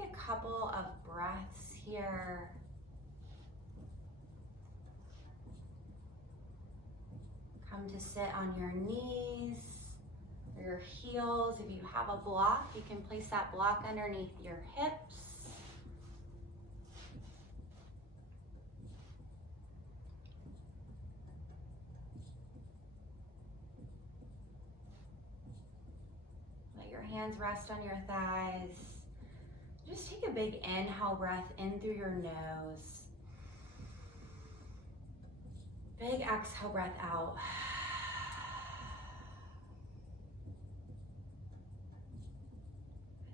take a couple of breaths here. Come to sit on your knees or your heels. If you have a block, you can place that block underneath your hips. Let your hands rest on your thighs. Just take a big inhale breath in through your nose. Big exhale breath out.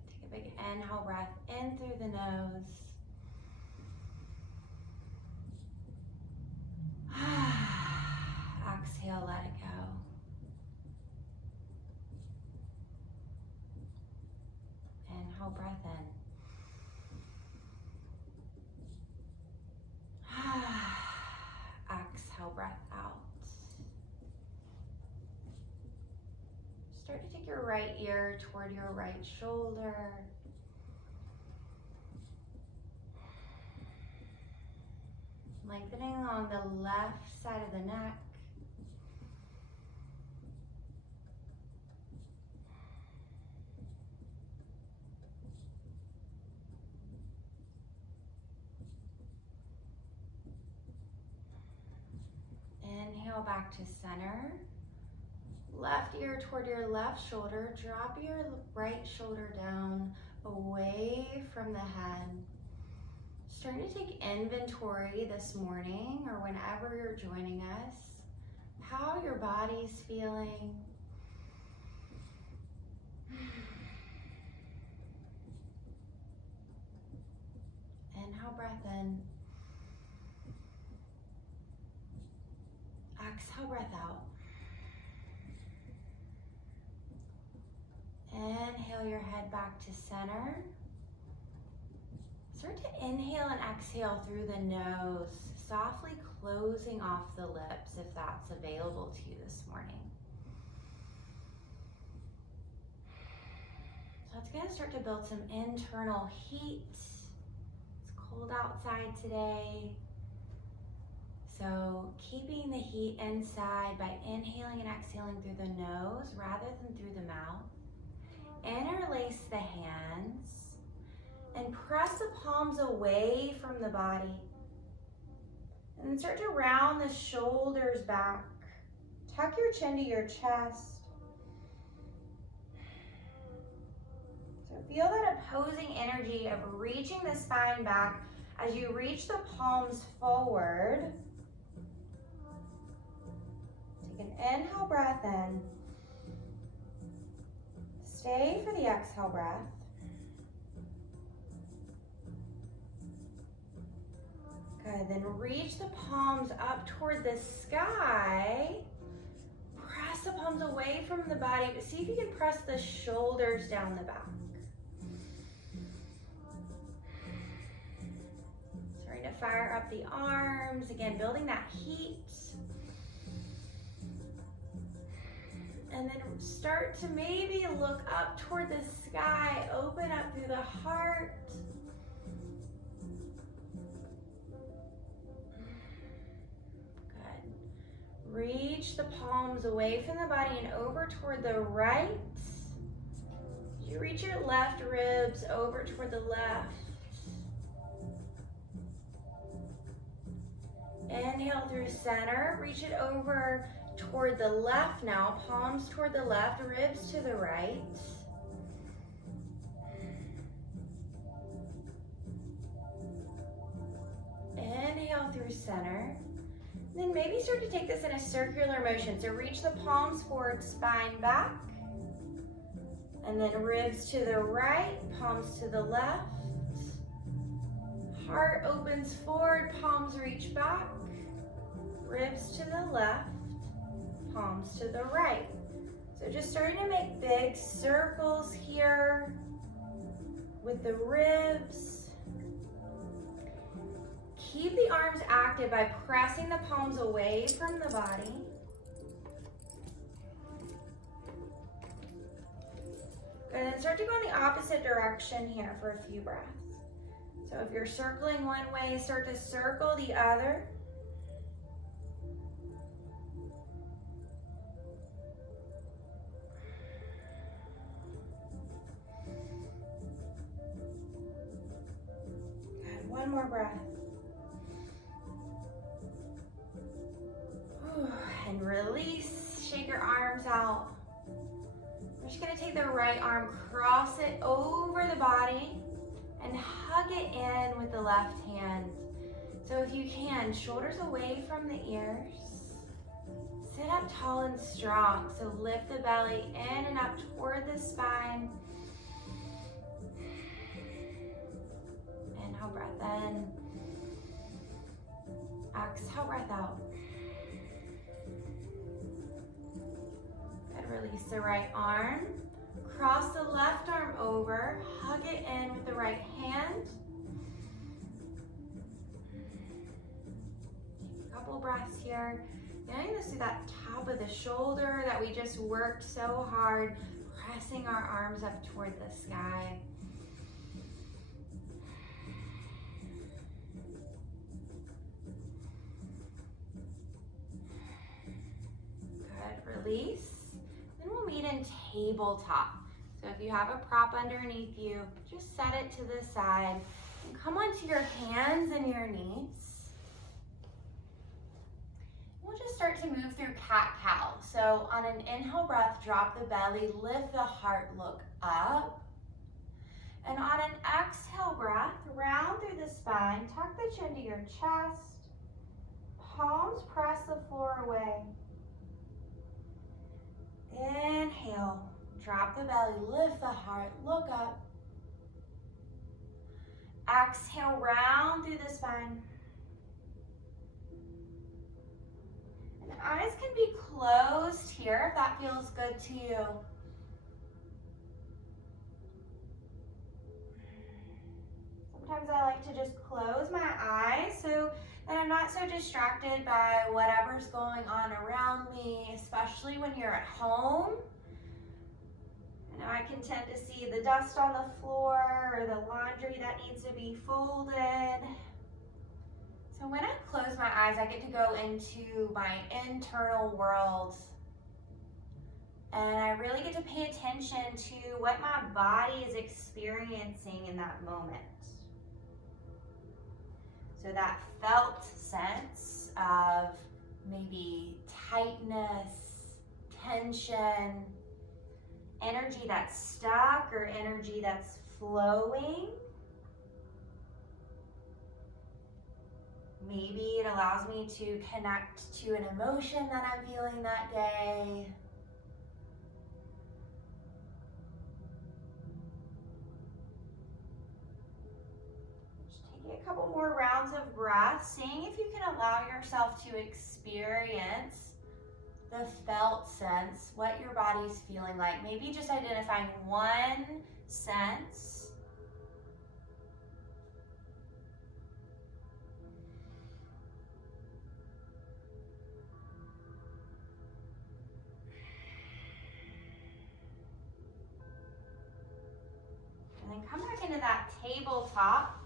Take a big inhale breath in through the nose. Exhale, let it go. Inhale, breath in. Exhale, breath out. Start to take your right ear toward your right shoulder. Lengthening along the left side of the neck. Inhale back to center. Left ear toward your left shoulder. Drop your right shoulder down away from the head. Starting to take inventory this morning or whenever you're joining us, how your body's feeling. Inhale, breath in. Exhale, breath out. Inhale your head back to center. Start to inhale and exhale through the nose, softly closing off the lips if that's available to you this morning. So it's going to start to build some internal heat. It's cold outside today. So keeping the heat inside by inhaling and exhaling through the nose rather than through the mouth. Interlace the hands and press the palms away from the body. And then start to round the shoulders back. Tuck your chin to your chest. So feel that opposing energy of reaching the spine back as you reach the palms forward. Take an inhale breath in. Stay for the exhale breath. Good, then reach the palms up toward the sky. Press the palms away from the body, but see if you can press the shoulders down the back. Starting to fire up the arms, again, building that heat. And then start to maybe look up toward the sky, open up through the heart. Good. Reach the palms away from the body and over toward the right. You reach your left ribs over toward the left. Inhale through center, reach it over toward the left now, palms toward the left, ribs to the right. Inhale through center. Then maybe start to take this in a circular motion. So reach the palms forward, spine back. And then ribs to the right, palms to the left. Heart opens forward, palms reach back. Ribs to the left. Palms to the right. So just starting to make big circles here with the ribs. Keep the arms active by pressing the palms away from the body. Good, and then start to go in the opposite direction here for a few breaths. So if you're circling one way, start to circle the other. Good, one more breath. And release, shake your arms out. We're just gonna take the right arm, cross it over the body, and hug it in with the left hand. So if you can, shoulders away from the ears. Sit up tall and strong. So lift the belly in and up toward the spine. Inhale, breath in. Exhale, breath out. Good, release the right arm. Cross the left arm over, hug it in with the right hand. Take a couple breaths here. Getting this to that top of the shoulder that we just worked so hard, pressing our arms up toward the sky. Good, release. Then we'll meet in tabletop. So if you have a prop underneath you, just set it to the side and come onto your hands and your knees. We'll just start to move through cat-cow. So on an inhale breath, drop the belly, lift the heart, look up. And on an exhale breath, round through the spine, tuck the chin to your chest, palms press the floor away. Inhale. Drop the belly, lift the heart, look up. Exhale, round through the spine. And the eyes can be closed here if that feels good to you. Sometimes I like to just close my eyes so that I'm not so distracted by whatever's going on around me, especially when you're at home. Now I can tend to see the dust on the floor or the laundry that needs to be folded. So when I close my eyes, I get to go into my internal world. And I really get to pay attention to what my body is experiencing in that moment. So that felt sense of maybe tightness, tension, energy that's stuck or energy that's flowing. Maybe it allows me to connect to an emotion that I'm feeling that day. Just taking a couple more rounds of breath, seeing if you can allow yourself to experience the felt sense, what your body's feeling like. Maybe just identifying one sense. And then come back into that tabletop.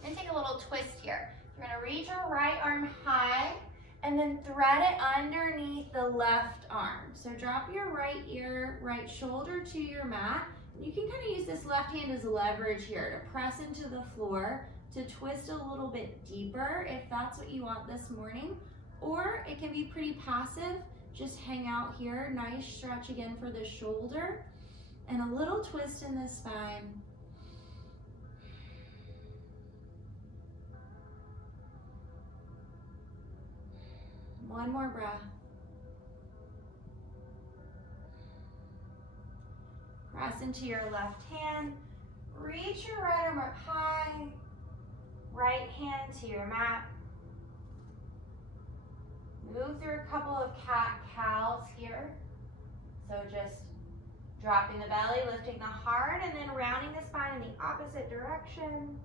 I'm gonna take a little twist here. You're gonna reach your right arm high and then thread it underneath the left arm. So drop your right ear, right shoulder to your mat. You can kind of use this left hand as leverage here to press into the floor, to twist a little bit deeper if that's what you want this morning. Or it can be pretty passive, just hang out here. Nice stretch again for the shoulder and a little twist in the spine. One more breath. Press into your left hand. Reach your right arm up high. Right hand to your mat. Move through a couple of cat-cows here. So just dropping the belly, lifting the heart, and then rounding the spine in the opposite direction.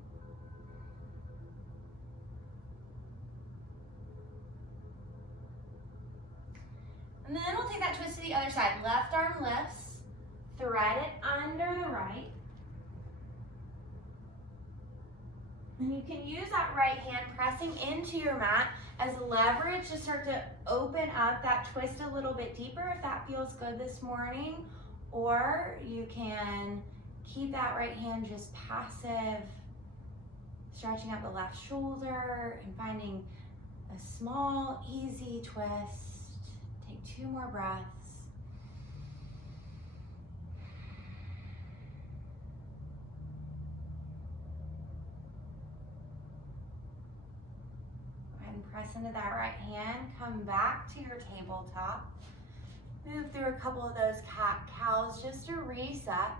And then we'll take that twist to the other side. Left arm lifts, thread thread it under the right. And you can use that right hand pressing into your mat as leverage to start to open up that twist a little bit deeper if that feels good this morning. Or you can keep that right hand just passive, stretching out the left shoulder and finding a small, easy twist. Take 2 more breaths. Press into that right hand, come back to your tabletop. Move through a couple of those cat-cows just to reset.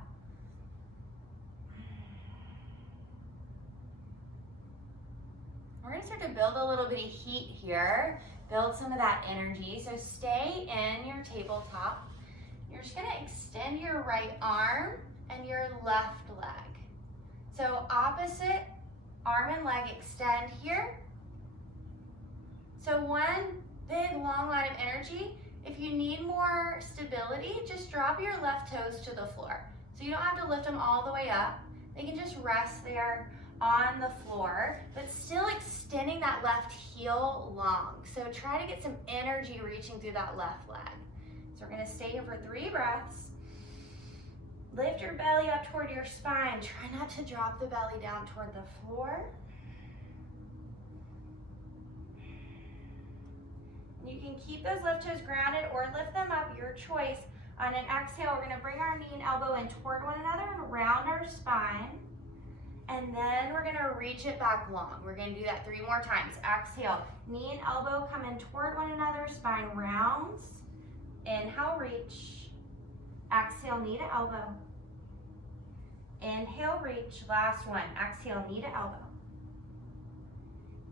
We're gonna start to build a little bit of heat here, build some of that energy. So stay in your tabletop. You're just gonna extend your right arm and your left leg. So opposite arm and leg extend here. So one big long line of energy. If you need more stability, just drop your left toes to the floor. So you don't have to lift them all the way up. They can just rest there on the floor, but still extending that left heel long. So try to get some energy reaching through that left leg. So we're gonna stay here for 3 breaths. Lift your belly up toward your spine. Try not to drop the belly down toward the floor. You can keep those left toes grounded or lift them up, your choice. On an exhale, we're gonna bring our knee and elbow in toward one another and round our spine. And then we're gonna reach it back long. We're gonna do that 3 more times. Exhale, knee and elbow come in toward one another, spine rounds. Inhale, reach. Exhale, knee to elbow. Inhale, reach. Last one. Exhale, knee to elbow.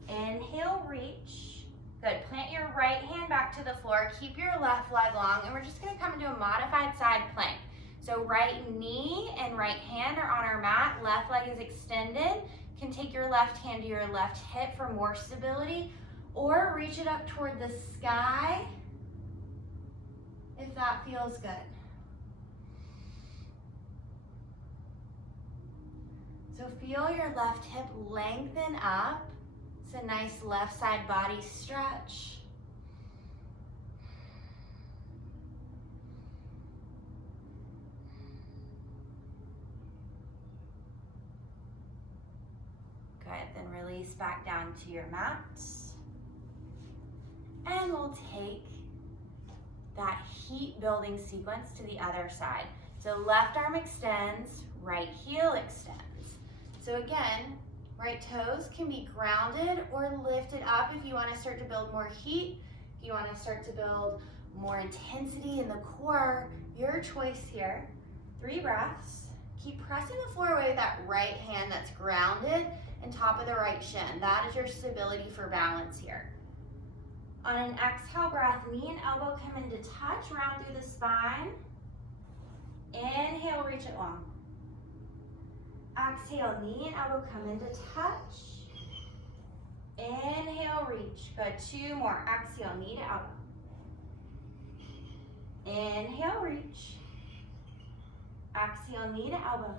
Inhale, reach. Good, plant your right hand back to the floor, keep your left leg long, and we're just gonna come into a modified side plank. So right knee and right hand are on our mat, left leg is extended. You can take your left hand to your left hip for more stability, or reach it up toward the sky if that feels good. So feel your left hip lengthen up. It's a nice left side body stretch. Good, then release back down to your mat. And we'll take that heat building sequence to the other side. So left arm extends, right heel extends. So again, right toes can be grounded or lifted up if you want to start to build more heat, if you want to start to build more intensity in the core, your choice here. 3 breaths. Keep pressing the floor away with that right hand that's grounded and top of the right shin. That is your stability for balance here. On an exhale breath, knee and elbow come into touch, round through the spine. Inhale, reach it long. Exhale, knee and elbow come into touch. Inhale, reach. Good, 2 more. Exhale, knee to elbow. Inhale, reach. Exhale, knee to elbow.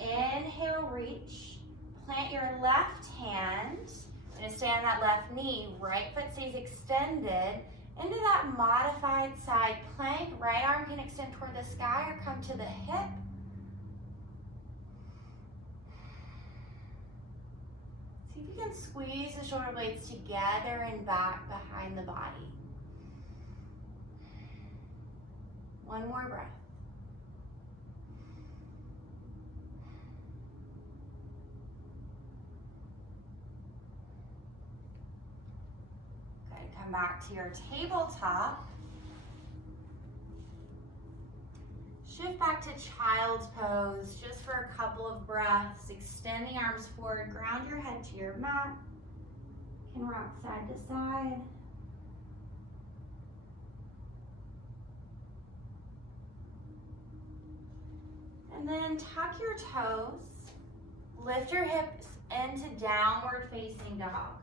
Inhale, reach. Plant your left hand. Gonna stay on that left knee. Right foot stays extended into that modified side plank. Right arm can extend toward the sky or come to the hip. See if you can squeeze the shoulder blades together and back behind the body. 1 more breath. Good, come back to your tabletop. Shift back to child's pose just for a couple of breaths. Extend the arms forward, ground your head to your mat. You can rock side to side. And then tuck your toes, lift your hips into downward facing dog.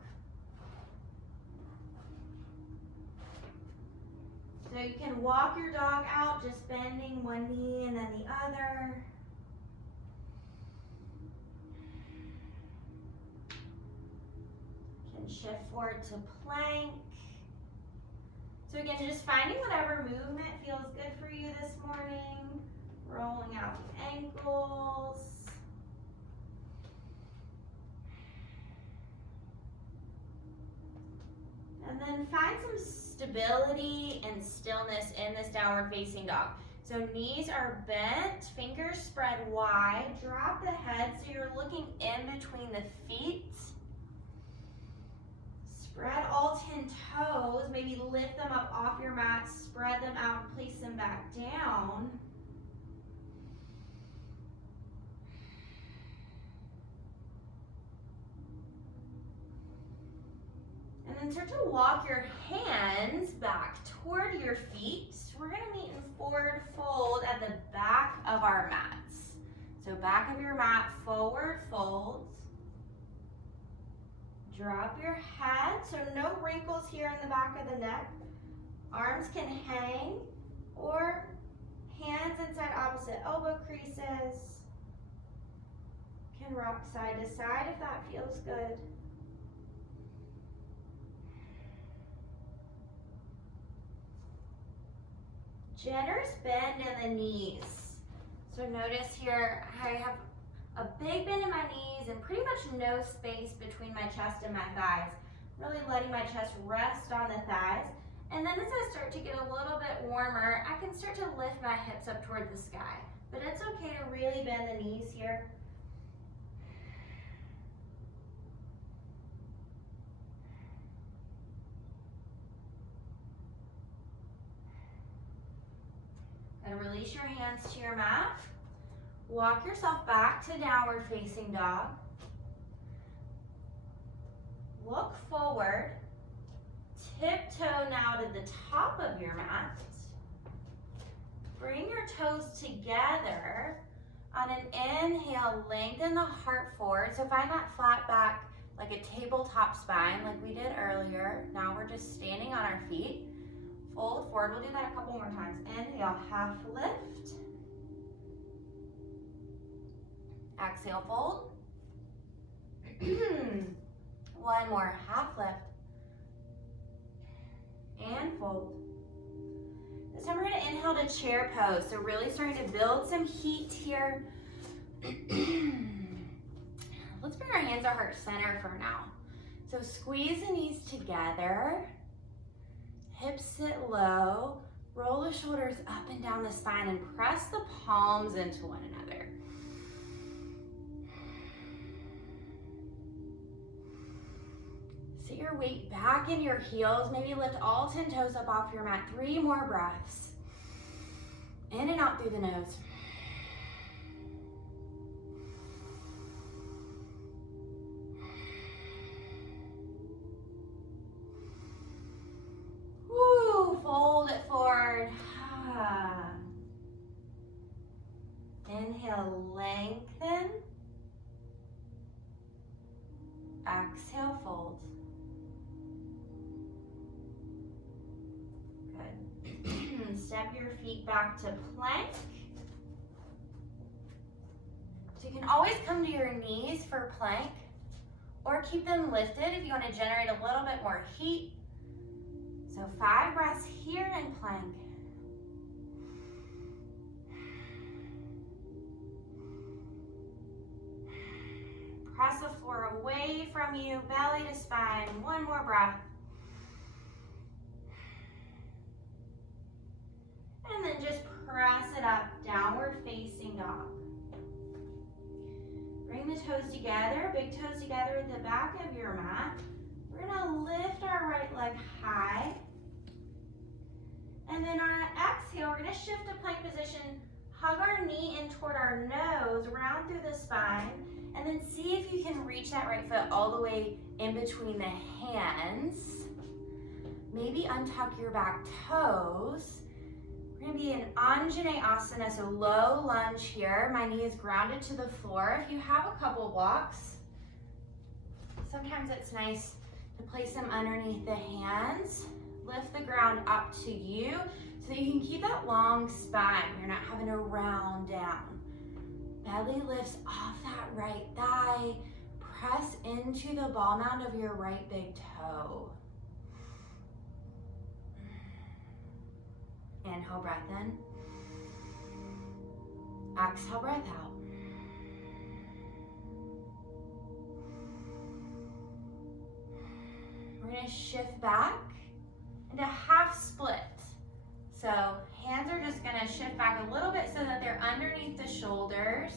So you can walk your dog out, just bending one knee and then the other. You can shift forward to plank. So again, just finding whatever movement feels good for you this morning. Rolling out the ankles. And then find some stability and stillness in this downward facing dog. So knees are bent, fingers spread wide, drop the head so you're looking in between the feet. Spread all 10 toes, maybe lift them up off your mat, spread them out and place them back down. And then start to walk your hands back toward your feet. We're gonna meet in forward fold at the back of our mats. So back of your mat, forward fold. Drop your head, so no wrinkles here in the back of the neck. Arms can hang or hands inside opposite elbow creases. Can rock side to side if that feels good. Generous bend in the knees. So notice here, I have a big bend in my knees and pretty much no space between my chest and my thighs. Really letting my chest rest on the thighs. And then as I start to get a little bit warmer, I can start to lift my hips up toward the sky. But it's okay to really bend the knees here. And release your hands to your mat. Walk yourself back to downward facing dog. Look forward. Tiptoe now to the top of your mat. Bring your toes together. On an inhale, lengthen the heart forward. So find that flat back like a tabletop spine like we did earlier. Now we're just standing on our feet. Fold forward. We'll do that a couple more times. Inhale, half lift. Exhale, fold. One more, half lift. And fold. This time we're going to inhale to chair pose. So really starting to build some heat here. Let's bring our hands to heart center for now. So squeeze the knees together. Hips sit low, roll the shoulders up and down the spine and press the palms into one another. Sit your weight back in your heels, maybe lift all 10 toes up off your mat. 3 more breaths. In and out through the nose. Fold it forward. Inhale, lengthen. Exhale, fold. Good. Step your feet back to plank. So you can always come to your knees for plank or keep them lifted if you want to generate a little bit more heat. So 5 breaths here in plank. Press the floor away from you, belly to spine. 1 more breath. And then just press it up, downward facing dog. Bring the toes together, big toes together at the back of your mat. We're gonna lift our right leg high. And then on an exhale, we're gonna shift to plank position, hug our knee in toward our nose, round through the spine, and then see if you can reach that right foot all the way in between the hands. Maybe untuck your back toes. We're gonna be in Anjaneyasana, so low lunge here. My knee is grounded to the floor. If you have a couple blocks, sometimes it's nice to place them underneath the hands. Lift the ground up to you so that you can keep that long spine. You're not having to round down. Belly lifts off that right thigh. Press into the ball mound of your right big toe. Inhale, breath in. Exhale, breath out. We're going to shift back into half split. So hands are just going to shift back a little bit so that they're underneath the shoulders.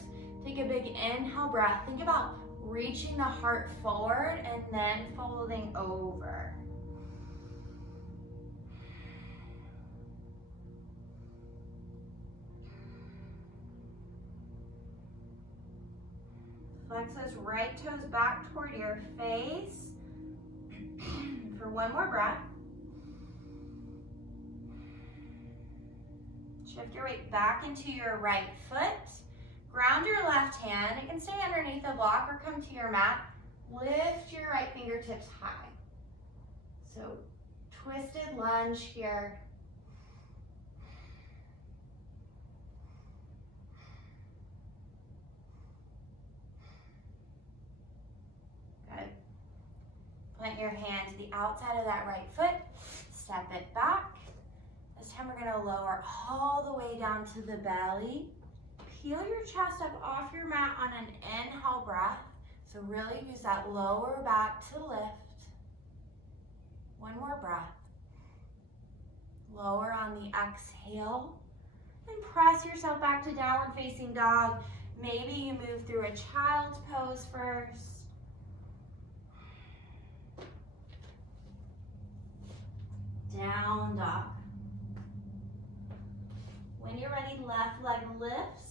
Take a big inhale breath. Think about reaching the heart forward and then folding over. Flex those right toes back toward your face for one more breath. Shift your weight back into your right foot. Ground your left hand. It can stay underneath the block or come to your mat. Lift your right fingertips high. So twisted lunge here. Good. Plant your hand to the outside of that right foot. Step it back. This time we're going to lower all the way down to the belly. Peel your chest up off your mat on an inhale breath. So really use that lower back to lift. One more breath. Lower on the exhale. And press yourself back to downward facing dog. Maybe you move through a child's pose first. Down dog. When you're ready, left leg lifts.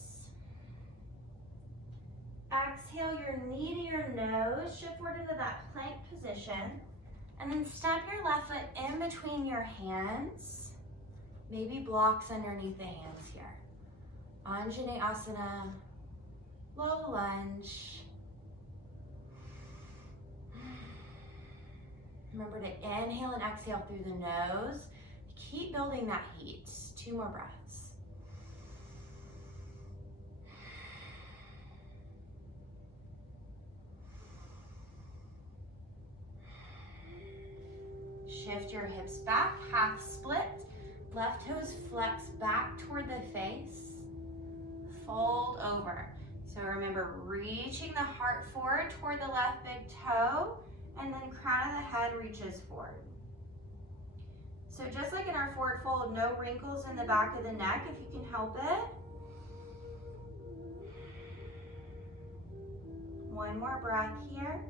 Exhale your knee to your nose, shift forward into that plank position, and then step your left foot in between your hands. Maybe blocks underneath the hands here. Anjaneyasana, low lunge. Remember to inhale and exhale through the nose. Keep building that heat. 2 more breaths. Shift your hips back, half split. Left toes flex back toward the face. Fold over. So remember, reaching the heart forward toward the left big toe, and then crown of the head reaches forward. So just like in our forward fold, no wrinkles in the back of the neck if you can help it. One more breath here.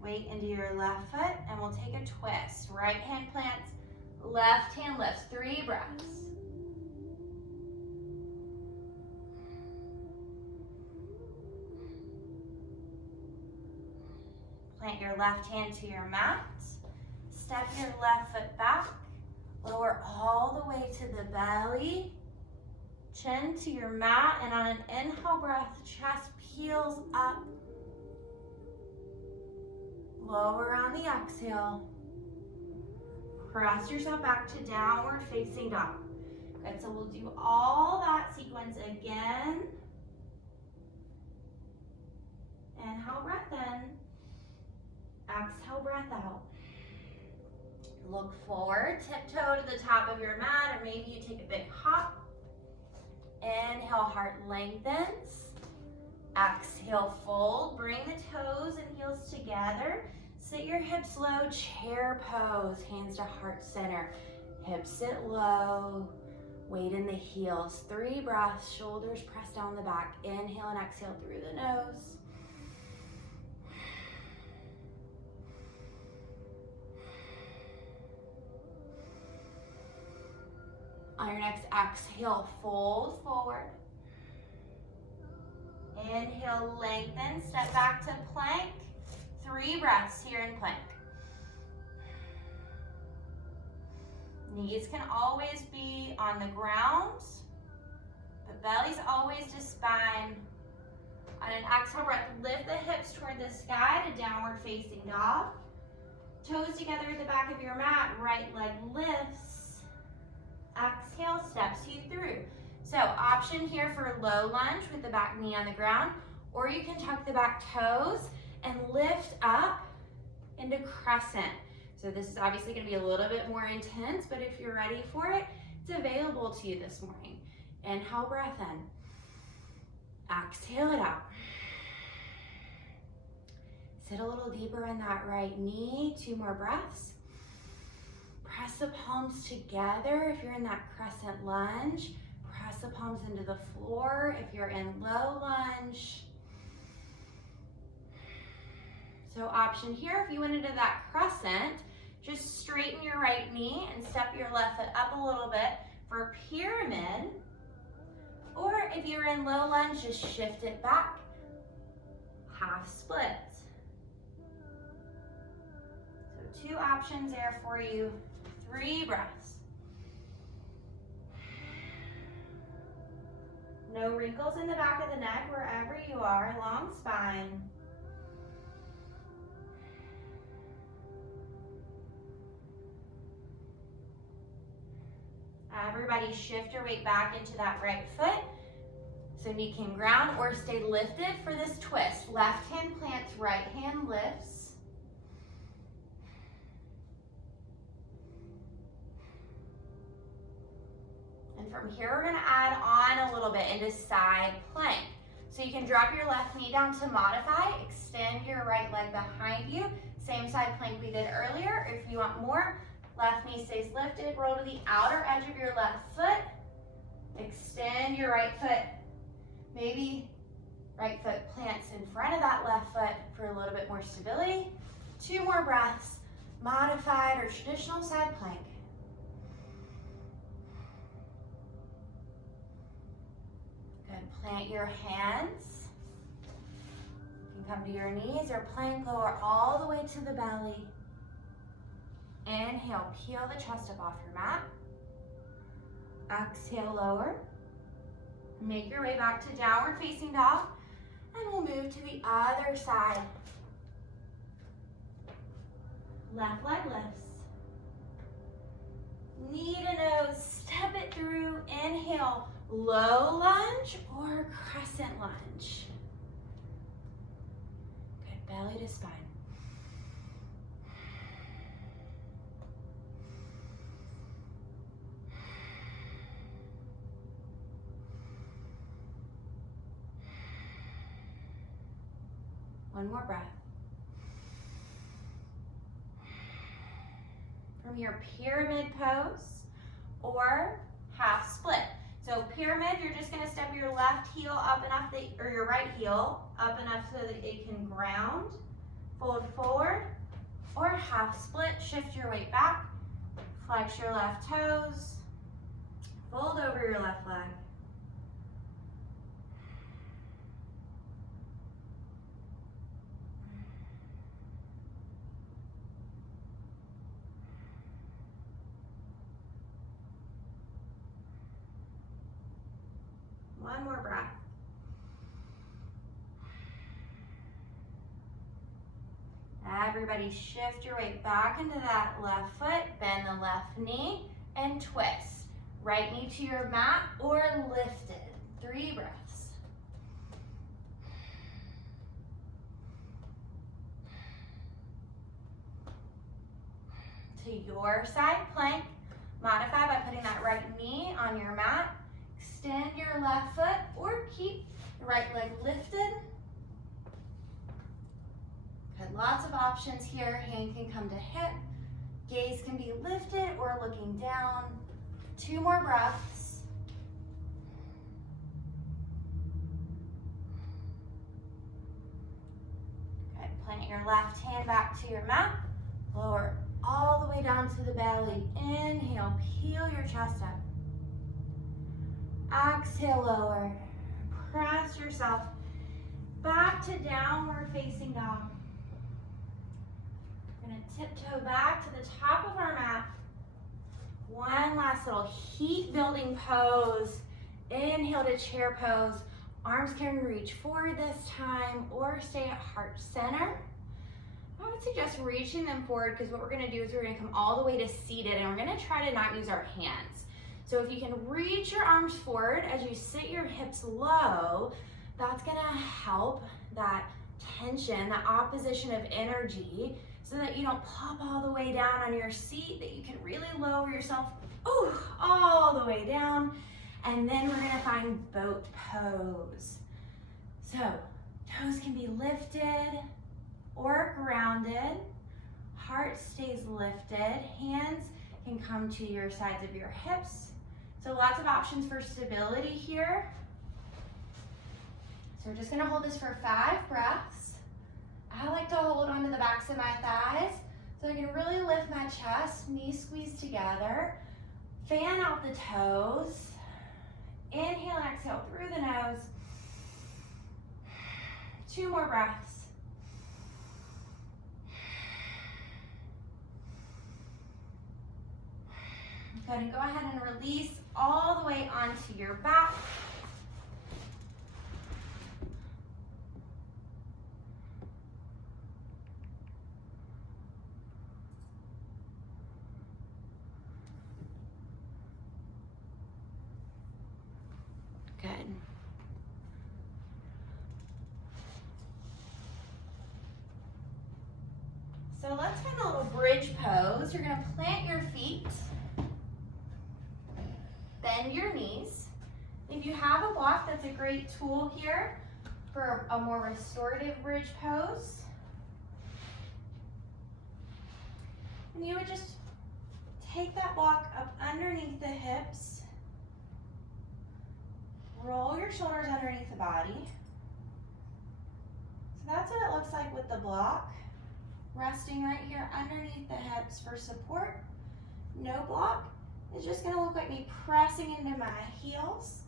Weight into your left foot, and we'll take a twist. Right hand plants, left hand lifts. 3 breaths. Plant your left hand to your mat. Step your left foot back. Lower all the way to the belly. Chin to your mat, and on an inhale breath, chest peels up. Lower on the exhale. Press yourself back to downward facing dog. Good, so we'll do all that sequence again. Inhale, breath in. Exhale, breath out. Look forward, tiptoe to the top of your mat, or maybe you take a big hop. Inhale, heart lengthens. Exhale, fold. Bring the toes and heels together. Sit your hips low, chair pose, hands to heart center. Hips sit low, weight in the heels. 3 breaths, shoulders press down the back. Inhale and exhale through the nose. On your next exhale, fold forward. Inhale, lengthen, step back to plank. 3 breaths here in plank. Knees can always be on the ground, but belly's always to spine. On an exhale breath, lift the hips toward the sky to downward facing dog. Toes together at the back of your mat, right leg lifts. Exhale, steps you through. So option here for low lunge with the back knee on the ground, or you can tuck the back toes and lift up into crescent. So this is obviously gonna be a little bit more intense, but if you're ready for it, it's available to you this morning. Inhale, breath in. Exhale it out. Sit a little deeper in that right knee, 2 more breaths. Press the palms together if you're in that crescent lunge. Press the palms into the floor if you're in low lunge. So option here, if you went into that crescent, just straighten your right knee and step your left foot up a little bit for pyramid. Or if you're in low lunge, just shift it back, half split. So 2 options there for you, 3 breaths. No wrinkles in the back of the neck wherever you are, long spine. Everybody shift your weight back into that right foot so knee can ground or stay lifted for this twist. Left hand plants, right hand lifts. And from here, we're gonna add on a little bit into side plank. So you can drop your left knee down to modify, extend your right leg behind you. Same side plank we did earlier. If you want more, left knee stays lifted, roll to the outer edge of your left foot. Extend your right foot. Maybe right foot plants in front of that left foot for a little bit more stability. 2 more breaths, modified or traditional side plank. Good, plant your hands. You can come to your knees or plank lower all the way to the belly. Inhale, peel the chest up off your mat. Exhale, lower. Make your way back to downward facing dog. And we'll move to the other side. Left leg lifts. Knee to nose, step it through. Inhale, low lunge or crescent lunge. Good, belly to spine. One more breath. From your pyramid pose or half split. So pyramid, you're just gonna step your left heel up enough or your right heel up enough so that it can ground. Fold forward. Or half split, shift your weight back. Flex your left toes. Fold over your left leg. One more breath. Everybody shift your weight back into that left foot, bend the left knee, and twist. Right knee to your mat or lifted. 3 breaths. To your side plank, modify by putting that right knee on your mat. Extend your left foot or keep the right leg lifted. Good, lots of options here. Hand can come to hip. Gaze can be lifted or looking down. 2 more breaths. Good, plant your left hand back to your mat. Lower all the way down to the belly. Inhale, peel your chest up. Exhale, lower. Press yourself back to downward facing dog. We're gonna tiptoe back to the top of our mat. One last little heat building pose. Inhale to chair pose. Arms can reach forward this time or stay at heart center. I would suggest reaching them forward because what we're gonna do is we're gonna come all the way to seated and we're gonna try to not use our hands. So if you can reach your arms forward as you sit your hips low, that's gonna help that tension, that opposition of energy, so that you don't pop all the way down on your seat, that you can really lower yourself all the way down. And then we're gonna find boat pose. So toes can be lifted or grounded. Heart stays lifted. Hands can come to your sides of your hips. So lots of options for stability here. So we're just gonna hold this for 5 breaths. I like to hold onto the backs of my thighs so I can really lift my chest, knees squeeze together. Fan out the toes. Inhale and exhale through the nose. 2 more breaths. Good, and go ahead and release all the way onto your back. Good. So let's find a little bridge pose. You're gonna plant your feet, bend your knees. If you have a block, that's a great tool here for a more restorative bridge pose. And you would just take that block up underneath the hips. Roll your shoulders underneath the body. So that's what it looks like with the block. Resting right here underneath the hips for support. No block. It's just gonna look like me pressing into my heels.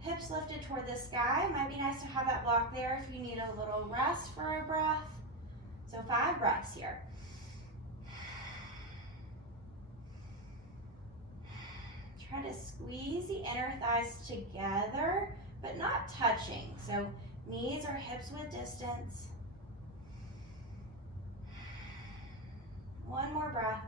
Hips lifted toward the sky. Might be nice to have that block there if you need a little rest for a breath. So 5 breaths here. Try to squeeze the inner thighs together, but not touching. So knees or hips with distance. 1 more breath.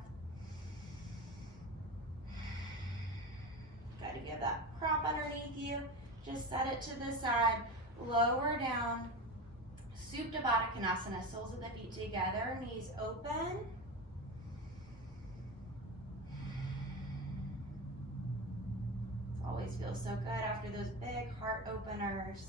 Got to give that prop underneath you. Just set it to the side, lower down. Supta Baddha Konasana, soles of the feet together, knees open. Always feels so good after those big heart openers.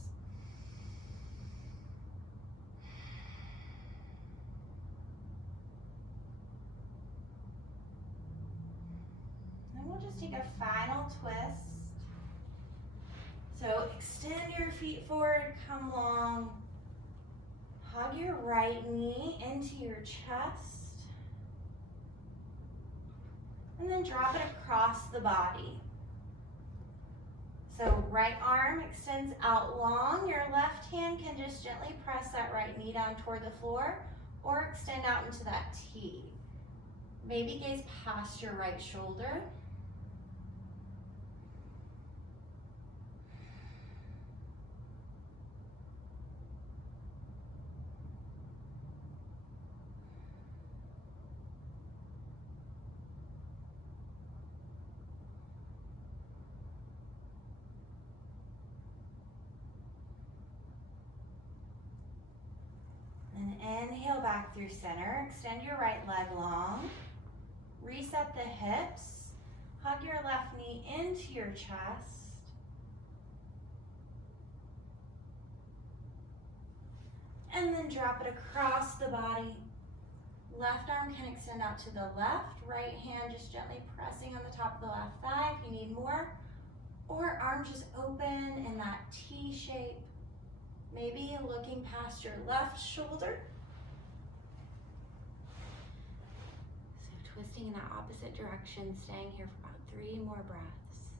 And we'll just take a final twist. So extend your feet forward, come long. Hug your right knee into your chest. And then drop it across the body. So right arm extends out long. Your left hand can just gently press that right knee down toward the floor or extend out into that T. Maybe gaze past your right shoulder. Inhale back through center, extend your right leg long, reset the hips, hug your left knee into your chest, and then drop it across the body. Left arm can extend out to the left, right hand just gently pressing on the top of the left thigh if you need more, or arm just open in that T shape. Maybe looking past your left shoulder. So twisting in that opposite direction, staying here for about 3 more breaths.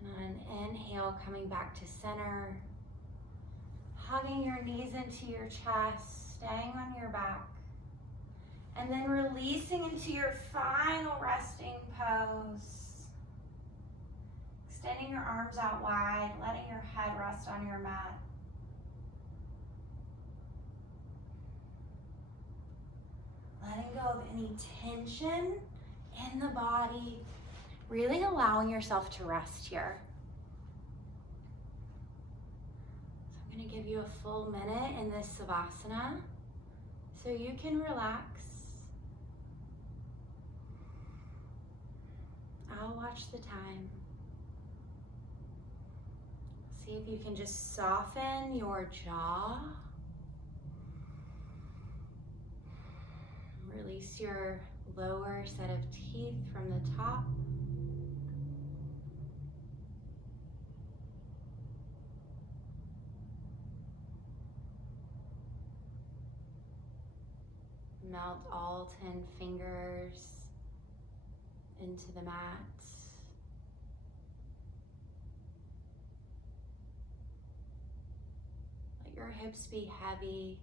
And on an inhale, coming back to center, hugging your knees into your chest, staying on your back. And then releasing into your final resting pose. Extending your arms out wide, letting your head rest on your mat. Letting go of any tension in the body. Really allowing yourself to rest here. So I'm going to give you a full minute in this Savasana so you can relax. I'll watch the time. See if you can just soften your jaw. Release your lower set of teeth from the top. Melt all 10 fingers into the mat. Let your hips be heavy.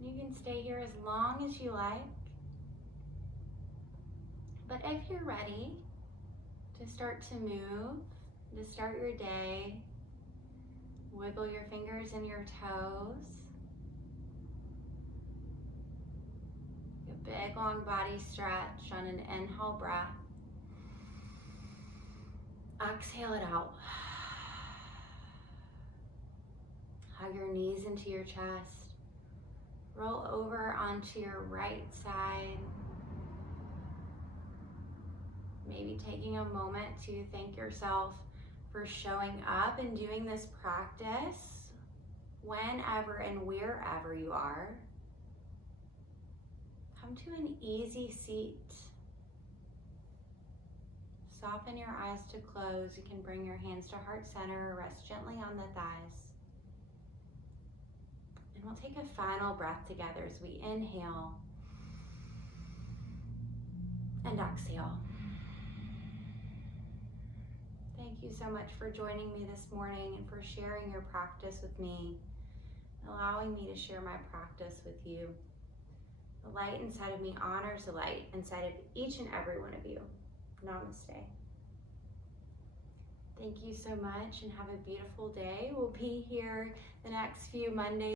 You can stay here as long as you like. But if you're ready to start to move, to start your day, wiggle your fingers and your toes. A big long body stretch on an inhale breath. Exhale it out. Hug your knees into your chest. Roll over onto your right side. Maybe taking a moment to thank yourself for showing up and doing this practice whenever and wherever you are. Come to an easy seat. Soften your eyes to close. You can bring your hands to heart center, rest gently on the thighs. And we'll take a final breath together as we inhale and exhale. Thank you so much for joining me this morning and for sharing your practice with me, allowing me to share my practice with you. The light inside of me honors the light inside of each and every one of you. Namaste. Thank you so much and have a beautiful day. We'll be here the next few Mondays.